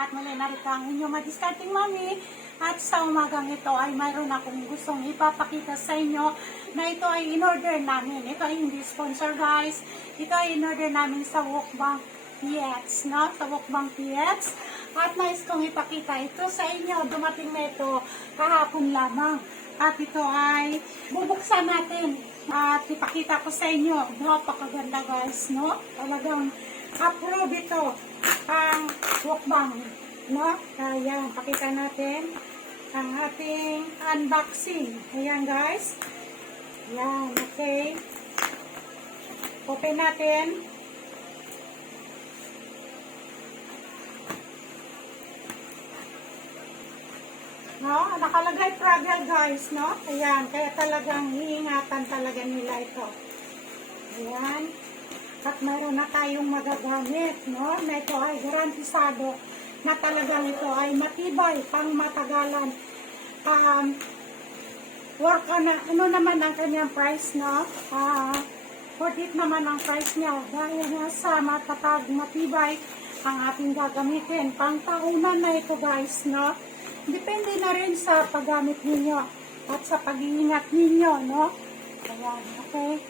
At muli narito ang inyong madiscarding mami. At sa umagang ito ay mayroon akong gustong ipapakita sa inyo na ito ay in-order namin. Ito ay hindi sponsor guys. Ito ay in-order namin sa Wokbang PX, no? Sa Wokbang PX. At nais kong ipakita ito sa inyo. Dumating na ito kahapon lamang. At ito ay bubuksan natin. At ipakita ko sa inyo. Napakaganda guys, no? Talagang approve ito ang Wokbang, no? Ayan, pakita natin ang ating unboxing. Ayan guys. Ayan, okay. Open natin. No, nakalagay fragile guys, no? Ayan, kaya talagang iingatan talaga nila ito. Ayan. At mayroon na tayong magagamit, no? Na ito ay garantisado na talagang ito ay matibay, pang matagalan. Work na, ano naman ang kanyang price, no? Worth it naman ang price niya. Dahil nga sa matatag, matibay ang ating gagamitin. Pang tahunan na ito guys, no? Depende na rin sa paggamit ninyo at sa pag-iingat ninyo, no? Ayan, okay.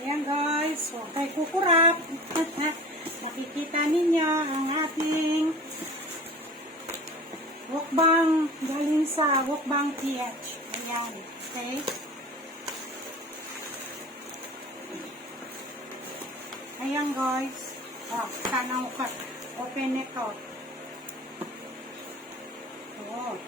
Ayan guys, huwag kayo kukurap. Nakikita ninyo ang ating Wokbang galing sa Wokbang PH. Ayan, okay. Ayan guys. Sana open ito. Oh.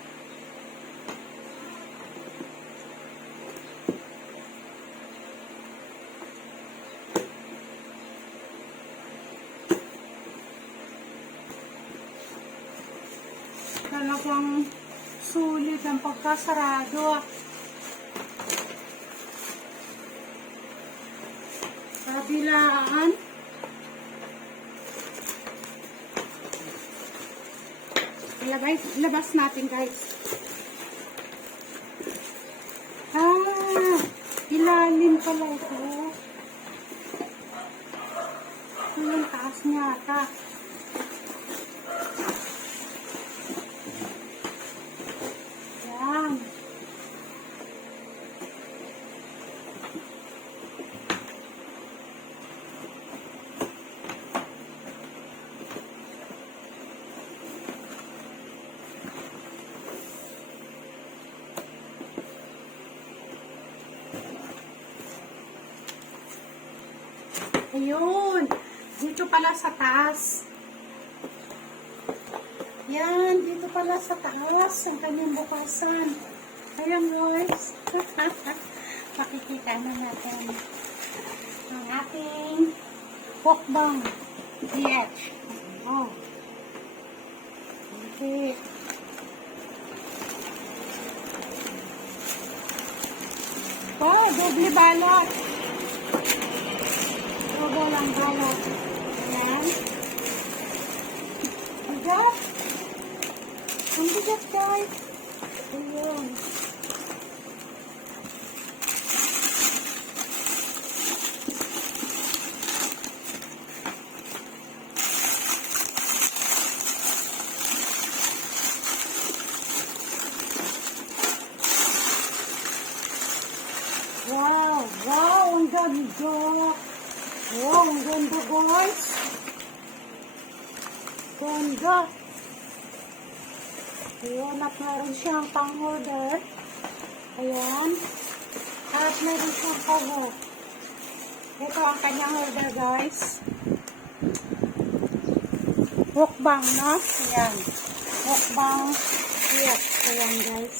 Talagang sulit ang pagkasarado. Kabilaan. Ilabas natin guys. Ilalim pala ito. Yung taas niya ata. Ayun. Dito pala sa taas. Yan. Dito pala sa taas. Ang kanyang bukasan. Ayan guys. Pakikita na natin ang ating Wokbang PH. Oh. Okay. Oh, doble balot. Walang balot. Ayan. Bigat. Ang bigat guys. Ayan. Wow! Wow! Ang ganda! Wow, ang ganda guys. Ganda. Ayan, at meron siyang pang-order. Ayan. At meron siyang cover. Ito ang kanyang order guys. Wokbang, no? Ayan. Wokbang. Yes. Ayan guys.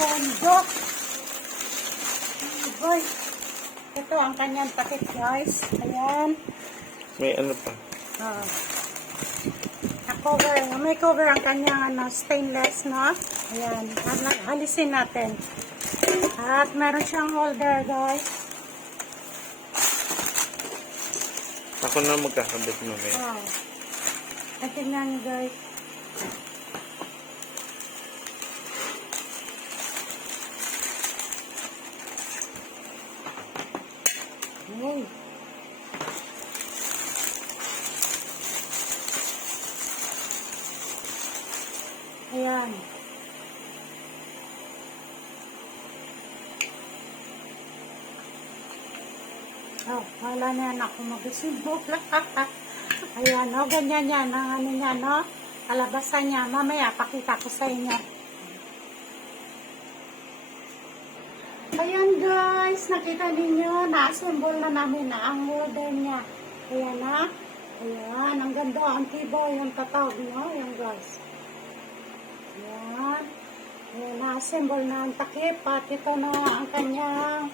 Ganda. Boy. Ito ang kanyang takip guys. Ayan. May ano pa? Cover. May cover ang kanyang stainless, no? Ayan. Halisin natin. At meron siyang holder guys. Ako na magkakabit mamaya. Wow. At tingnan niyo guys. Uy. Ayan. Oh, wala na yan ako mag-isimbol. Ayan, o, ganyan yan. Ang ano niya, no? Kalabasan niya. Mamaya, pakita ko sa inyo. Ayan, guys. Nakita ninyo, na-assemble na namin na ang model niya. Ayan, na. Ayan, ang ganda. Ang tibo, yung tatawag, no? Ayan, guys. Ayan. Ayan, na-assemble na ang takip. At ito na ang kanyang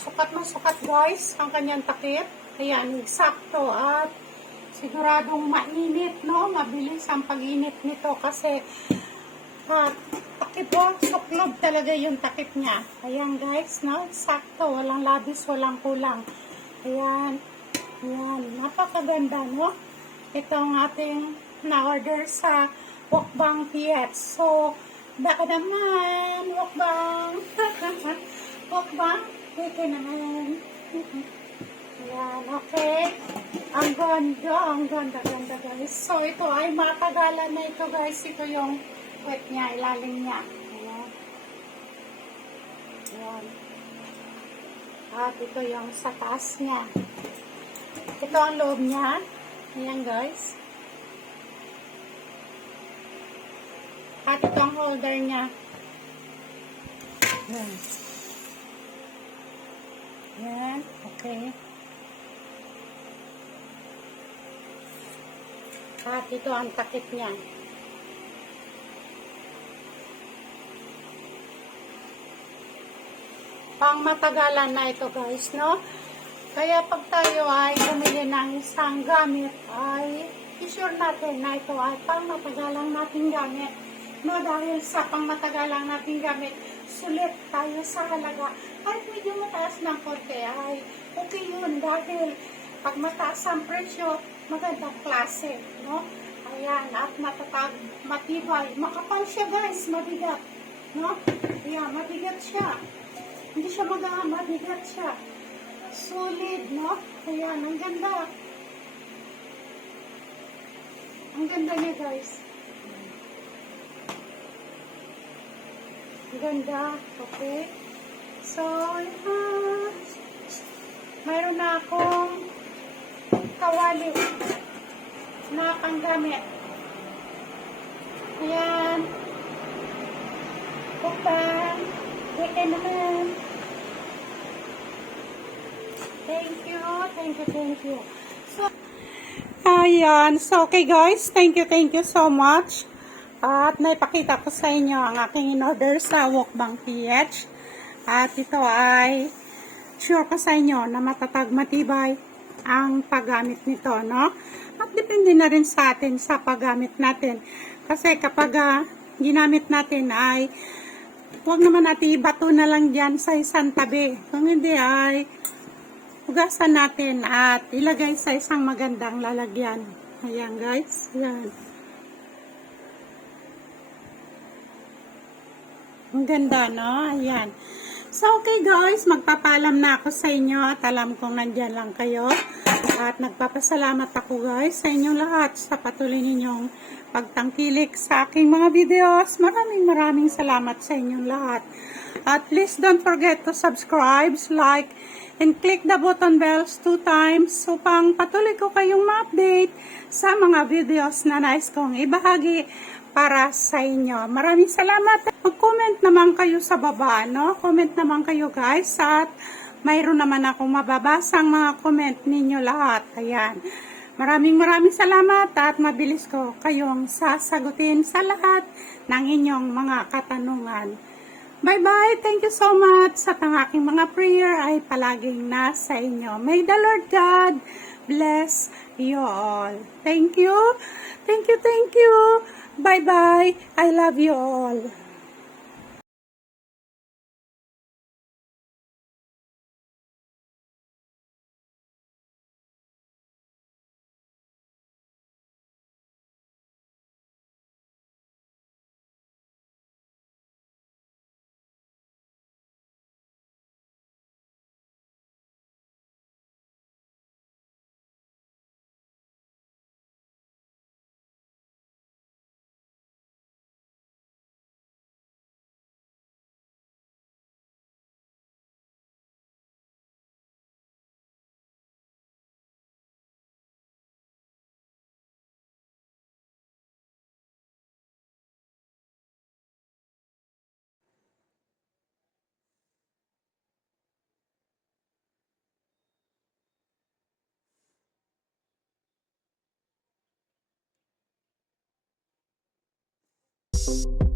sukat na sukat, guys. Ang kanyang takip. Ayan, eksakto. At siguradong mainit, no? Mabilis ang pag-init nito kasi takip po, suklob talaga yung takip niya. Ayan, guys, no? Sakto, walang labis, walang kulang. Ayan. Ayan, napakaganda, no? Ito ang ating na-order sa Wokbang PH. So, baka naman, Wokbang. Wokbang, ito naman. Ayan, okay. Ang ganda, guys. So, ito ay matagalan na ito, guys. Ito yung wet niya, ilalim niya. Ayan. Ayan. At ito yung sa taas niya. Ito ang loob niya. Ayan, guys. At ito ang holder niya. Ayan. Ayan, okay. At ito ang takip niya. Pang matagalan na ito, guys, no? Kaya pag tayo ay bumili ng isang gamit, ay i-sure natin na ito ay pang matagalang nating gamit. No, dahil sa pang matagalang nating gamit, sulit tayo sa halaga. Kahit medyo mataas ng konti, ay okay yun dahil pag mataas ang presyo, magandang klase, no? Ayan, at matatag, matibay. Makapal siya, guys, mabigat, no? Ayan, mabigat siya. Hindi siya mabigat siya. Solid, no? Ayan, ang ganda. Ang ganda niya, guys. Ang ganda, okay? So, mayroon na akong kawali na panggamit. Ayan. Buktan. Buktan naman. Thank you. So, ayan. So, okay guys. Thank you so much. At naipakita ko sa inyo ang aking in-order sa Wokbang PH. At ito ay sure ko sa inyo na matatag matibay ang paggamit nito, no? At depende na rin sa atin sa paggamit natin. Kasi kapag ginamit natin ay huwag naman natin ibato na lang dyan sa isang tabi. Kung hindi ay hugasan natin at ilagay sa isang magandang lalagyan. Ayan guys. Ayan. Ang ganda, no? Ayan. So, okay guys, magpapalam na ako sa inyo at alam kong nandyan lang kayo. At nagpapasalamat ako guys sa inyong lahat sa patuloy ninyong pagtangkilik sa aking mga videos. Maraming salamat sa inyong lahat. At please don't forget to subscribe, like, and click the button bells 2 times upang patuloy ko kayong ma-update sa mga videos na nais kong ibahagi para sa inyo. Maraming salamat. Mag-comment naman kayo sa baba, no? Comment naman kayo guys at mayroon naman akong mababasang mga comment ninyo lahat. Ayan. Maraming salamat at mabilis ko kayong sasagutin sa lahat ng inyong mga katanungan. Bye-bye. Thank you so much. At ang aking mga prayer ay palaging nasa inyo. May the Lord God bless you all. Thank you. Thank you. Bye-bye. I love you all. Bye!